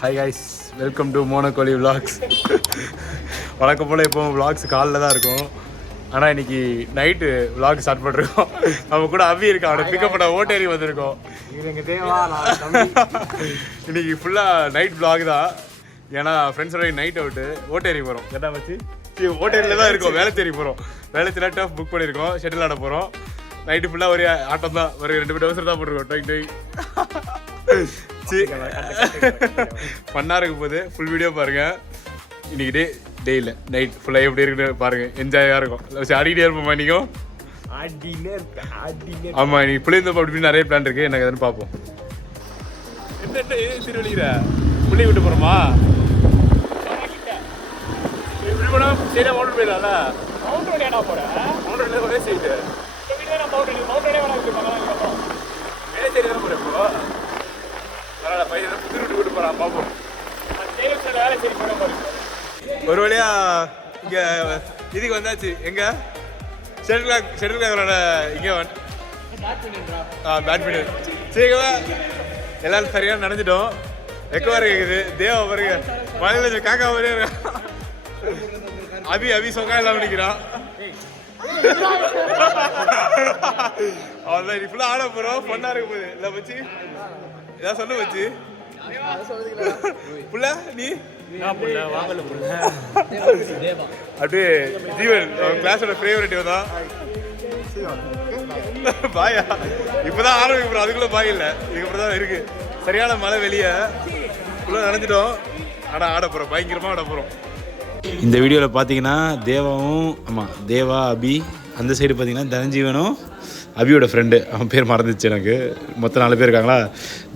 Hi guys, welcome to மோனோகோலி விலாக்ஸ். வழக்கம் போல் இப்போ விலாக்ஸ் காலில் தான் இருக்கும். ஆனால் இன்னைக்கு நைட்டு விலாக் ஸ்டார்ட் பண்ணிருக்கோம். நம்ம கூட அவி இருக்கா, அவனை பிக்கப் பண்ண ஓட்டேரி வந்திருக்கோம். இன்னைக்கு ஃபுல்லாக நைட் விலாக் தான். ஏன்னா ஃப்ரெண்ட்ஸோட நைட் அவுட்டு ஓட்டேரி போகிறோம். கேட்டா வச்சு ஓட்டேரியில் தான் இருக்கோம். வேலை தேடி போகிறோம். வேலை தேடி டஃப் புக் பண்ணியிருக்கோம். ஷட்டில் ஆட போகிறோம். நைட்டு ஃபுல்லாக ஒரு ஆட்டம் தான். ஒரு 2 மணி அவசரம் தான் போட்டிருக்கோம். டொய் டொய் ஃபன்னாக இருக்கும் போது ஃபுல் வீடியோ பாருங்கள். இன்னைக்கு டே இல்லை, நைட் ஃபுல்லாக எப்படி இருக்குன்னு பாருங்கள். என்ஜாயாக இருக்கும். ஆடிக்கிட்டே இருப்போம் இன்றைக்கும். ஆமாம், இன்னைக்கு புள்ளியிருந்தப்போ அப்படின்னு நிறைய பிளான் இருக்குது. எனக்கு எதுன்னு பார்ப்போம். என்ன திருவள்ளிக்கிற புள்ளி விட்டு போகிறோமா? இப்படி போனால் சரியா மவுண்ட் போயிடலாம்ல. மவுண்ட் ரோடு ஏடா போகிறேன். மவுண்ட் ரோடு ஒரே சைடு. மவுண்ட் ரோடே வேணாம். வேலை சரி தான் போகிறேன். இப்போ புது ரூட்டு விட்டு போகிறான். பார்ப்போம். வேலை சரி போகிறேன். ஒரு வழியா இங்கே இதுக்கு வந்தாச்சு. எங்கே ஷட்டில் காக்கரோட இங்கே பேட்மிண்டன். சீக்கிரமா எல்லாரும் சரியாக நினைஞ்சிட்டோம். எக்கவாறு கேட்குது. தேவா பாருங்க, மழையில காக்கா மாதிரியே இருக்கான். அபி சொக்கா எல்லாம் நினைக்கிறான். அவ்வளோதான், நீ ஃபுல்லாக ஆட போகிறோம். ஃபன்னாக இருக்க போகுது. இல்லை வச்சு ஏதாவது சொல்ல வச்சு புள்ள நீ அப்படியே ஜீவன் கிளாஸோட ஃபேவரட் தான். பாயா இப்பதான் ஆரம்பிக்க, அதுக்குள்ள பாய் இல்லை. இதுக்கப்புறம் தான் இருக்கு. சரியான மழை, வெளியே ஃபுல்லாக நினைஞ்சிட்டோம். ஆனால் ஆட போகிறோம், பயங்கரமாக ஆட போகிறோம். இந்த வீடியோவில் பார்த்தீங்கன்னா தேவாவும், ஆமாம் தேவா அபி, அந்த சைடு பார்த்தீங்கன்னா தனஞ்சீவனும் அபியோட ஃப்ரெண்டு, அவன் பேர் மறந்துச்சு எனக்கு. மொத்தம் 4 பேர் இருக்காங்களா.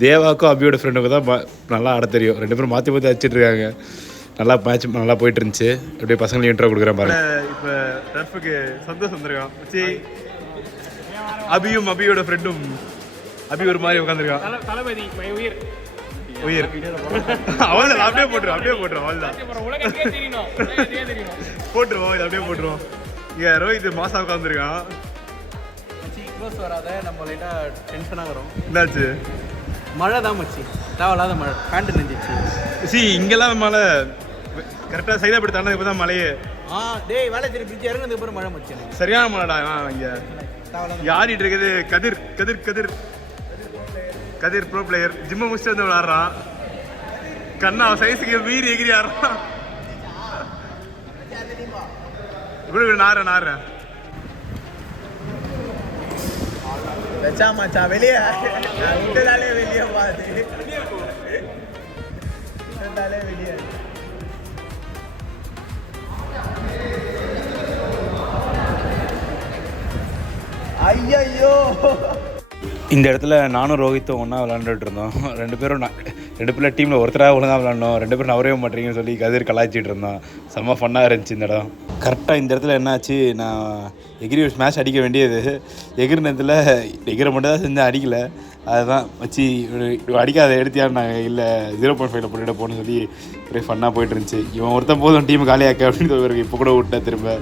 தேவாவுக்கும் அபியோட ஃப்ரெண்டுக்கும் தான் நல்லா ஆட தெரியும். 2 பேரும் மாற்றி மாற்றி அடிச்சிட்டு இருக்காங்க. நல்லா மேட்ச் நல்லா போயிட்டு இருந்துச்சு. அப்படியே பசங்களுக்கு இன்ட்ரோ கொடுக்குறேன் பாருங்க. இப்போ டர்ஃபுக்கு சந்தோஷம் வந்துருக்கான். சரி, அபியோட ஃப்ரெண்டும் அபி ஒரு மாதிரி உட்காந்துருக்கான். தளபதி உயிர் அவள் தான். அப்படியே போட்டுருவோம். அவள் தான் போட்டுருவோம். இது அப்படியே போட்டுருவோம். இங்கே ரோஹித் மாசா உட்காந்துருக்கான். வராத நம்ம லைட்டாக டென்ஷனாக வரும். என்னாச்சு? மழை தான் மச்சி, தேவையில்லாத மழை. பேண்ட் நெஞ்சிச்சு. இங்கெல்லாம் மழை கரெக்டாக சைதாப்படி தாண்டதுக்கு இப்போ தான் மழையே. டேய் வேலை சரி பிரிட்ஜ் இறங்கினதுக்கு அப்புறம் மழை மச்சி. சரியான மழைடா. இங்கே யாரிட்டு இருக்குது? கதிர் ப்ரோ பிளேயர். ஜிம்மை முடிச்சுட்டு வந்து விளாட்றான். கண்ணா சைஸுக்கு மீறி எகிரி ஆடுறான். இப்படி நாடுறேன் மச்சா வெளியே விட்டதாலே வெளியே பாது வெளியே. ஐயோ, இந்த இடத்துல நானும் ரோஹித்தும் ஒன்றா விளாண்டுட்டு இருந்தோம். 2 பேரும் டீமில் ஒருத்தராக ஒழுங்காக விளாண்டோம். 2 பேரும் நவரவே மாட்டேங்கன்னு சொல்லி கதிர் கலாய்ச்சிட்டு இருந்தோம். செம்ம ஃபன்னாக இருந்துச்சு இந்த இடம். கரெக்டாக இந்த இடத்துல என்னாச்சு, நான் எகிரி ஒரு ஸ்மாஷ் அடிக்க வேண்டியது. எகிரினத்தில் எகிர மட்டும் தான் செஞ்சேன், அடிக்கலை. அதுதான் வச்சு அடிக்காத எடுத்தியான்னு இல்லை 0.5 போட்டுவிட போகணுன்னு சொல்லி ஒரே ஃபன்னாக போயிட்டு இருந்துச்சு. இவன் ஒருத்தன் போதும் டீம் காலியாக்க அப்படின்னு சொல்லி இப்போ கூட விட்டேன் திரும்ப.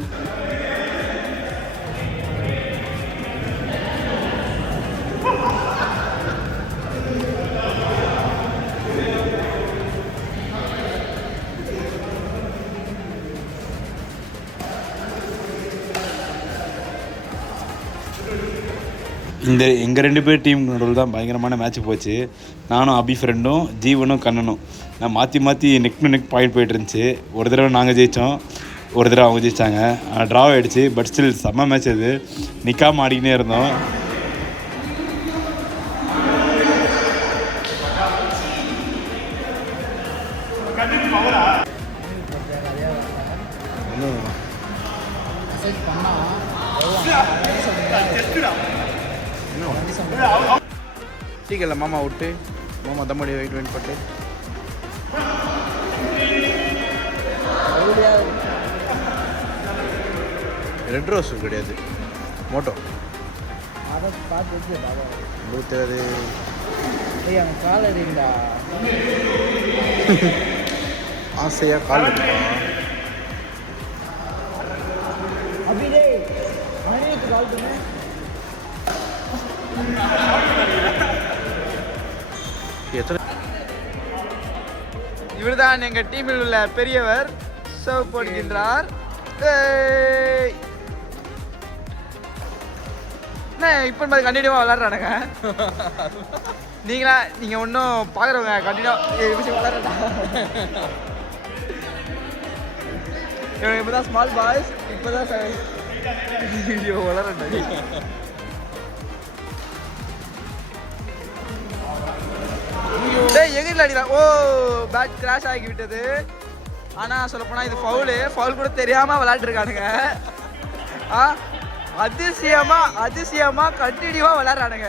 எங்கள் 2 பேர் டீம் நடுவில் தான் பயங்கரமான மேட்ச் போச்சு. நானும் அபி ஃப்ரெண்டும் ஜீவனும் கண்ணனும் நான் மாற்றி நெக் டு நெக் பாயிண்ட் போயிட்டு இருந்துச்சு. ஒரு தடவை நாங்கள் ஜெயித்தோம், ஒரு தடவை அவங்க ஜெயித்தாங்க. ட்ராவ் ஆகிடுச்சு. பட் ஸ்டில் செம்ம மேட்ச் அது. நிற்காமல் ஆடிக்கினே இருந்தோம். சீக்கிரல மாமா விட்டு மாமா தம்மடி வெயிட் பட்டு ரெட் ரோஸ் கிடையாது, மோட்டோ அதை பார்த்து ஊற்றுறது. கால் அடிங்களா ஆசையாக கால் அடிப்பான். அப்படியே கால் பண்ண எத்தனை இவர்தான் எங்க டீமில் உள்ள பெரியவர் சர்வ் போடுகின்றார். என்ன இப்போ மாதிரி கண்டினியூவா விளாட்றானுங்க. நீங்க ஒன்றும் பார்க்குறவங்க கண்டினியூவா விளாட்றா. இவங்க இப்போ தான் ஸ்மால் பாய்ஸ், இப்போ தான் விளாட்றாங்க. எகிரில் அடிக்கலாம். ஓ, பேட் கிராஷ் ஆகி விட்டது. ஆனால் சொல்லப்போனால் இது ஃபவுல் கூட தெரியாமல் விளையாட்டுருக்கானுங்க. அதிசயமா கண்டினியூவா விளையாடுறானுங்க.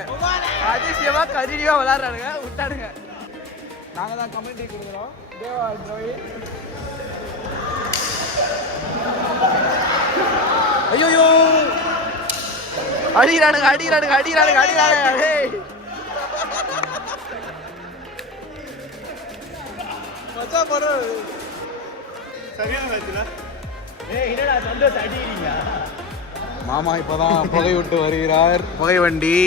விட்டானுங்க. நாங்க தான் கமெண்ட்ரி கொடுக்குறோம். தேவா த்ரோயி. ஐயோ அடிக்கிறானுங்க. ஹேய் மச்சா பாரு. சரியான மேட்ச்ல. என்னடா சந்தோஷம் அடிக்கிறீங்க? மாமா இப்பதான் புகை விட்டு வருகிறார். புகை வண்டி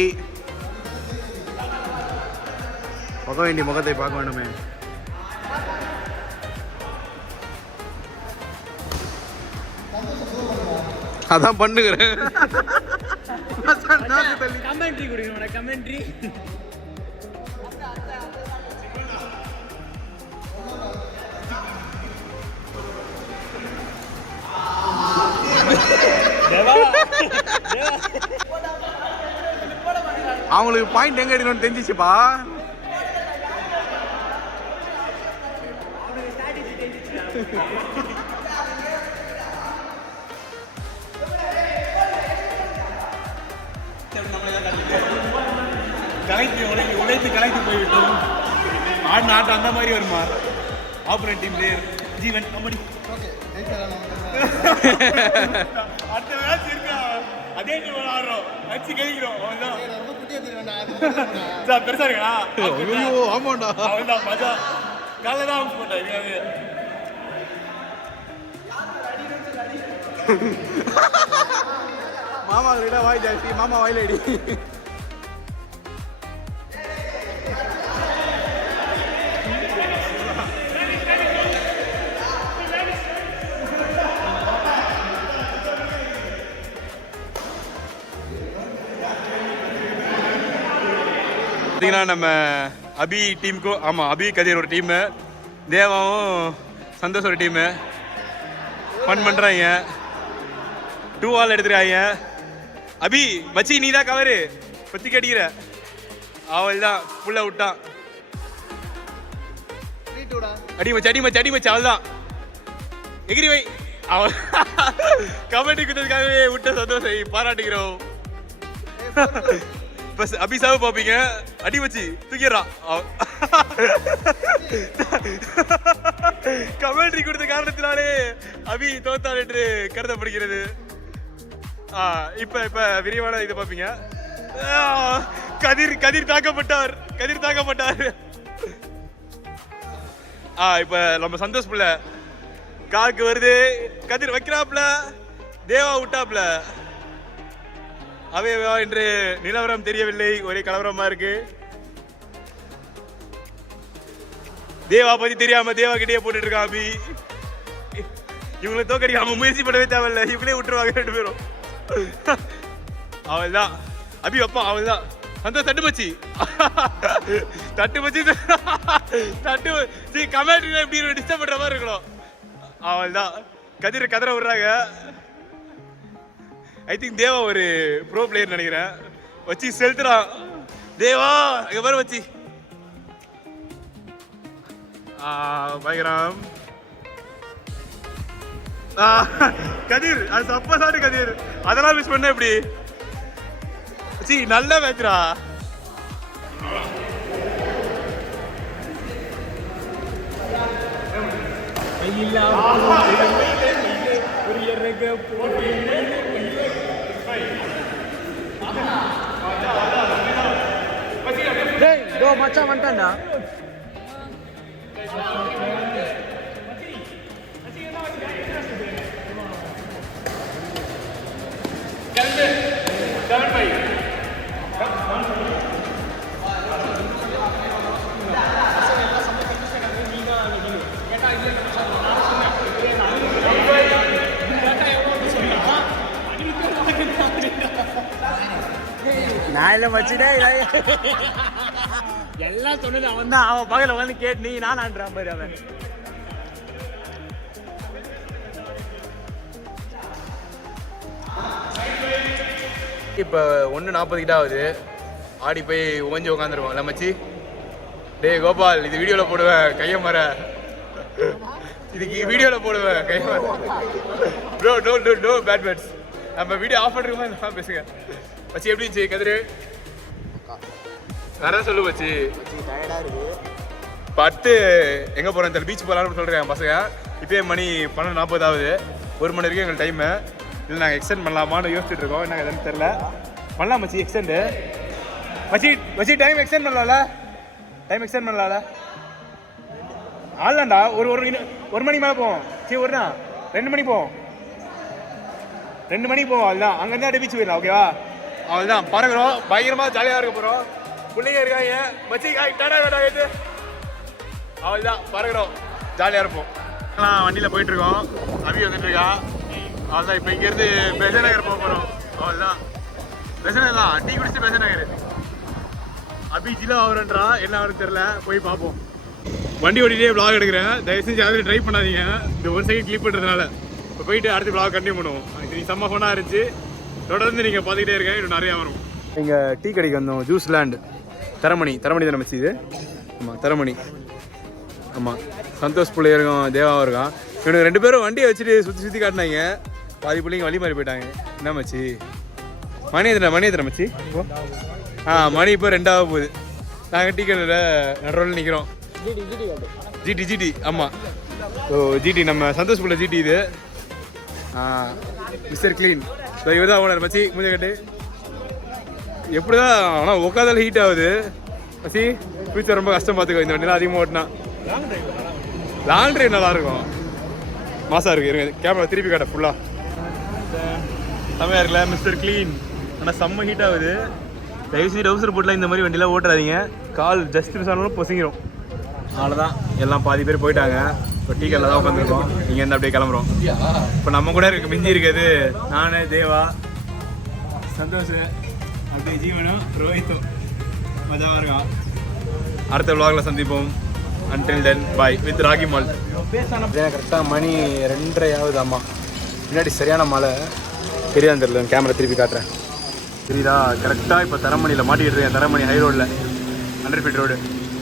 முகத்தை பார்க்க வேண்டுமே. அதான் பண்ணுகிறேன். கமெண்ட்ரி கொடுக்கணும். கமெண்ட்ரி அவங்களுக்கு பாயிண்ட் எங்க எடுக்கணும்னு தெரிஞ்சிச்சுப்பா. கலைத்து போய்விட்டோம். ஆடின ஆட்டம் அந்த மாதிரி வருமா? ஆப்பரேட் டீம் பிளேயர் ஜீவன் கபடி. அடுத்த மேட்ச் இருக்கா? அதே டீம் ஆடுறோம், அடிச்சு கழிக்கிறோம். அவன்தான் பெருசா இருக்கா? ஆமாண்டா, அவன்தான் மஜா. காலைல தான் அவுட் போட்டாங்க. மாமா கிட்ட வாய் ஜாஸ்தி, மாமா வாயில அடி. நம்ம அபி டீமுக்கும், ஆமாம் அபி கதிர் ஒரு டீமு, தேவாவும் சந்தோஷ் ஒரு டீமு ஃபன் பண்ணுறாங்க. 2 ஆல் எடுத்துருக்காங்க. அபி மச்சி நீ தான் கவரு பற்றி கடிக்கிற. அவள் தான் ஃபுல்லாக விட்டான். அடிமச்சி அவள் தான் எகிரி வை. அவள் கபடி குத்ததுக்காகவே விட்ட சந்தோஷம் பாராட்டுகிறோம். இப்போ அபிசாவை பார்ப்பீங்க, அடி வச்சு தூக்கிடுறான். கமெண்ட்ரி கொடுத்த காரணத்தினாலே அபி தோத்தாள் என்று கருதப்படுகிறது. இப்ப விரிவான இதை பார்ப்பீங்க. கதிர் தாக்கப்பட்டார். இப்ப நம்ம சந்தோஷ் பிள்ளை காக்கு வருது. கதிர் வைக்கிறாப்ல, தேவா விட்டாப்ல. அவையவா என்று நிலவரம் தெரியவில்லை, ஒரே கலவரமா இருக்கு. தேவா பத்தி தெரியாம தேவா கிட்டே போட்டுட்டு இருக்கா அபி. இவங்களை தோக்கடிக்காம முயற்சி பண்ணவே தேவையில்லை, இவங்களே விட்டுருவாங்க 2 பேரும். அவள் தான் அபி வைப்பான். அவள் தான் சந்தோஷ் தட்டுமச்சி கமெண்ட் எப்படி டிஸ்டர்ப் பண்ற மாதிரி இருக்கணும். அவள் தான் கதிர விடுறாங்க. ஐ திங்க் தேவா ஒரு ப்ரோ பிளேயர் நினைக்கிறேன். வச்சு செலுத்துறான் தேவா. அங்க பாரு வச்சு பயங்கரம். கதிர் அது சப்பா சாட்டு கதிர், அதெல்லாம் மிஸ் பண்ண எப்படி? சி நல்ல மேட்ச்ரா. மச்சான் வந்துட்டான்டா. நான் இல்லை மச்சிடே எல்லாம் சொன்னது அவன் தான். அவன் பகல வந்து கேட்டு நீ நானான்றான் பாரு அவன். இப்போ 1:40 கிட்ட ஆகுது. ஆடி போய் ஓஞ்சி உட்காந்துருவோம் இல்லை மச்சி? டேய் கோபால், இது வீடியோவில் போடுவேன் கையை மற. இதுக்கு வீடியோவில் போடுவேன் கையை மற. ப்ரோ டோ பேட் பேட்ஸ். நம்ம வீடியோ ஆஃப் பண்ணுறோமா பேசுங்க. மச்சி எப்படி இருந்துச்சு கதிரு? வேற சொல்லு மச்சி. பட்டு எங்கே போகிறேன் தெரியல, பீச் போகலான்னு சொல்கிறேன் பசங்க. இப்போயே மணி 12:40 ஆகுது. 1 மணி வரைக்கும் எங்களுக்கு டைமு. இல்லை நாங்கள் எக்ஸ்டெண்ட் பண்ணலாமான்னு யோசிச்சுட்டு இருக்கோம். என்ன எதுன்னு தெரில. பண்ணலாம் மச்சி எக்ஸ்டெண்டு. மச்சி டைம் எக்ஸ்டெண்ட் பண்ணலாம்ல? டைம் எக்ஸ்டெண்ட் பண்ணலாம்ல? ஆடலாம்டா. ஒரு மணி மேலே போவோம். சரி ஒருண்ணா 2 மணி போவோம். 2 மணிக்கு போவோம். அதுதான் அங்கேருந்து அப்படியே பீச் போயிடலாம். ஓகேவா? அவள்தான் பறக்கிறோம். பயங்கரமாக ஜாலியாக இருக்க போகிறோம். பிள்ளைங்க இருக்காங்க. மச்சி டாடா வேடா கேட்டு அவள்தான் பறக்கிறோம். ஜாலியாக இருப்போம். வண்டியில் போயிட்டுருக்கோம். அபி வந்துட்டுருக்கா. அவள்தான் இப்போ இங்கேருந்து பெசன் நகர் போக போகிறோம். அவள்தான் பெசன் தான் டீ குடிச்சிட்டு பெசன் நகர். அபி ஜிலோ அவருன்றா, என்ன அவருக்கு தெரில. போய் பார்ப்போம். வண்டி ஓட்டிகிட்டே vlog எடுக்கிறேன். தயவு செஞ்சு யாரும் ட்ரை பண்ணாதீங்க. இந்த 1 செகண்ட் கிளிப் பண்ணுறதுனால. இப்போ போயிட்டு அடுத்து vlog கண்டினியூ பண்ணுவோம். இது செம்ம ஃபன்னாக இருந்துச்சு. தொடர்ந்து நீங்கள் பார்த்துக்கிட்டே இருக்கேன். இன்னும் நிறையா வரும். இங்கே டீ கடைக்கு வந்தோம். ஜூஸ் லேண்ட் தரமணி தானே மச்சி இது? ஆமாம் தரமணி. ஆமாம் சந்தோஷ் பிள்ளை இருக்கும், தேவாவும் இருக்கான். இவனுக்கு 2 பேரும் வண்டியை வச்சுட்டு சுற்றி காட்டினாங்க. பாதி பிள்ளைங்க வழி மாறி போயிட்டாங்க. என்ன மச்சி? மணி எத்தனை மச்சி? மணி இப்போ 2 போகுது. நாங்கள் டீ கடையில் நடுரோல் நிற்கிறோம். ஜிடி ஆமாம். ஸோ ஜிடி நம்ம சந்தோஷ் பிள்ளை ஜிடி இது. Mister clean. ஸோ இவர் தான் ஓனர். மச்சி மூஞ்ச கட்டு. எப்படி தான் ஆனால் உட்காந்தாலும் ஹீட் ஆகுது மச்சி. ஃபியூச்சர் ரொம்ப கஷ்டம் பார்த்துக்கோ. இந்த வண்டிலாம் அதிகமாக ஓட்டினா. லாங் ட்ரைவ் நல்லாயிருக்கும். மாசாக இருக்குது. இருங்க கேமரா திருப்பி காட்ட ஃபுல்லாக. செம்மையாக இருக்குல்ல மிஸ்டர் க்ளீன். ஆனால் செம்ம ஹீட் ஆகுது. தயவுசெய்து டவுசர் போட்டில் இந்த மாதிரி வண்டிலாம் ஓட்டுறாதீங்க. கால் ஜஸ்ட் மிஸ் ஆனாலும் பொசிங்கிடும். அவ்வளோதான். எல்லாம் பாதி பேர் போயிட்டாங்க. இப்போ டீ கடையில் தான் உட்காந்துருக்கோம். இங்கேருந்து அப்படியே கிளம்புறோம். இப்போ நம்ம கூட மிஞ்சி இருக்குது நான், தேவா, சந்தோஷ், அப்படியே ஜீவனும், ரோஹித்தும். மஜாவாக இருக்கான். அடுத்த vlogல சந்திப்போம். Until then boy with ragi mall. கரெக்டாக மணி 2:30 ஆகுது. ஆமாம் முன்னாடி சரியான மழை. தெரியாது தெரியல. கேமரா திருப்பி காட்டுறேன். தெரியுதா? கரெக்டாக இப்போ தரமணியில் மாட்டிக்கிட்டு இருக்கேன். தரமணி ஹை ரோடில் 100 ஃபீட் ரோடு.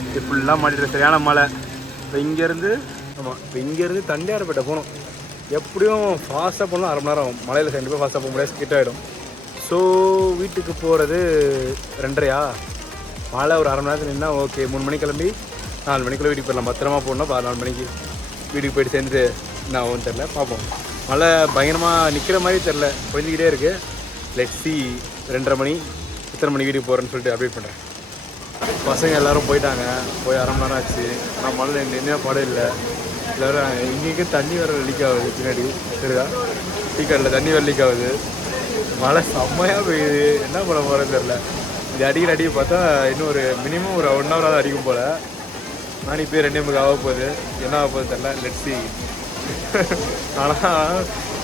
இது ஃபுல்லாக மாட்டிட்டு சரியான மழை. இப்போ இங்கேருந்து தண்டியார்பேட்டை போகணும். எப்படியும் ஃபாஸ்ட்டாக போகணும். 1/2 மணி நேரம் ஆகும். மலையில் சேர்ந்து போய் ஃபாஸ்ட்டாக போக முடியாது, ஸ்கிட் ஆகிடும். ஸோ வீட்டுக்கு போகிறது 2:30. மழை ஒரு 1/2 மணி நேரத்தில் நின்னா ஓகே. 3 மணிக்கு கிளம்பி 4 மணிக்குள்ளே வீட்டுக்கு போயிடலாம். பத்திரமா போகணுன்னா 4 மணிக்கு வீட்டுக்கு போயிட்டு சேர்ந்துட்டு என்ன ஆகும்னு தெரில. பார்ப்போம். மழை பயங்கரமாக நிற்கிற மாதிரி தெரில, கொஞ்சிக்கிட்டே இருக்குது. லெட்ஸ் சி 2:30 மணி எத்தனை மணி வீட்டுக்கு போகிறேன்னு சொல்லிட்டு அப்டேட் பண்ணுறேன். பசங்க எல்லோரும் போயிட்டாங்க. போய் 1/2 மணி நேரம் ஆச்சு. நான் மழை என்ன படம் இல்லை. எல்லோரும் இங்கேயே தண்ணி வர லீக் ஆகுது. பின்னாடி சரிதா? டீ கடையில் தண்ணி வர லீக் ஆகுது. மழை செம்மையாக பெய்யுது. என்ன பண்ண போகிறேன்னு தெரில. இது அடிக்கடி பார்த்தா இன்னும் ஒரு மினிமம் ஒரு 1 ஹவர் தான் அடிக்கும் போல். நான் இப்போ 2:30 ஆக போகுது. என்ன ஆக போகுது தெரில. லெட்ஸி. ஆனால்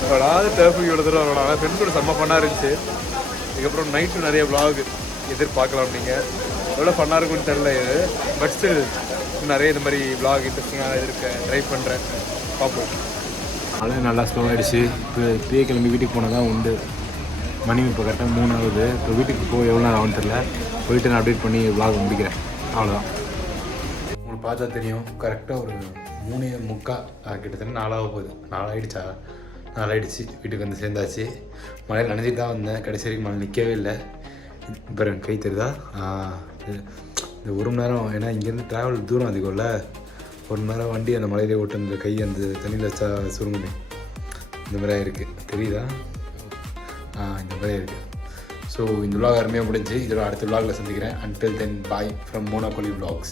அவளாவது டேஃபுக்கு இவ்வளோ தூரம் வரணும். ஆனால் ஃப்ரெண்ட்ஸோட செம்ம ஃபன்னாக இருந்துச்சு. இதுக்கப்புறம் நைட்டு நிறைய vlog எதிர்பார்க்கலாம். நீங்கள் எவ்வளோ ஃபன்னாக இருக்குன்னு தெரில இது. பட் ஸ்டில் நிறைய இந்த மாதிரி vlog இன்ட்ரெஸ்டிங்காக ட்ரை பண்ணுறேன். பார்ப்போம். மழை நல்லா ஸ்லோ ஆகிடுச்சு. இப்போ கிளம்பி வீட்டுக்கு போனால் தான் உண்டு. மணி இப்போ கரெக்டாக 3 ஆகுது. இப்போ வீட்டுக்கு போய் எவ்வளோ நேரம் ஆகும்னு தெரில. போயிட்டு நான் அப்டேட் பண்ணி vlog முடிக்கிறேன். அவ்வளோதான். உங்களுக்கு பார்த்தா தெரியும். கரெக்டாக ஒரு 3:45 கிட்டத்தட்ட 4 ஆக போகுது. 4 ஆகிடுச்சா? 4 ஆகிடுச்சு. வீட்டுக்கு வந்து சேர்ந்தாச்சு. மழையில் நனைஞ்சிட்டு தான் வந்தேன். கடைசி வரைக்கும் மழை நிற்கவே இல்லை. இப்போ கை தெரியுதா? இந்த 1 மணி நேரம். ஏன்னா இங்கேருந்து ட்ராவல் தூரம் அதிகம் இல்லை. 1 மணி நேரம் வண்டி அந்த மலையிலே ஓட்டு அந்த கை அந்த தண்ணியில் வச்சா சுருங்குமே. இந்த மாதிரி இருக்குது. தெரியுதா? இந்த மாதிரி இருக்குது. ஸோ இந்த vlog அருமையாக முடிஞ்சு. இதோட அடுத்த vlogல சந்திக்கிறேன். Until then bye from monopoly vlogs.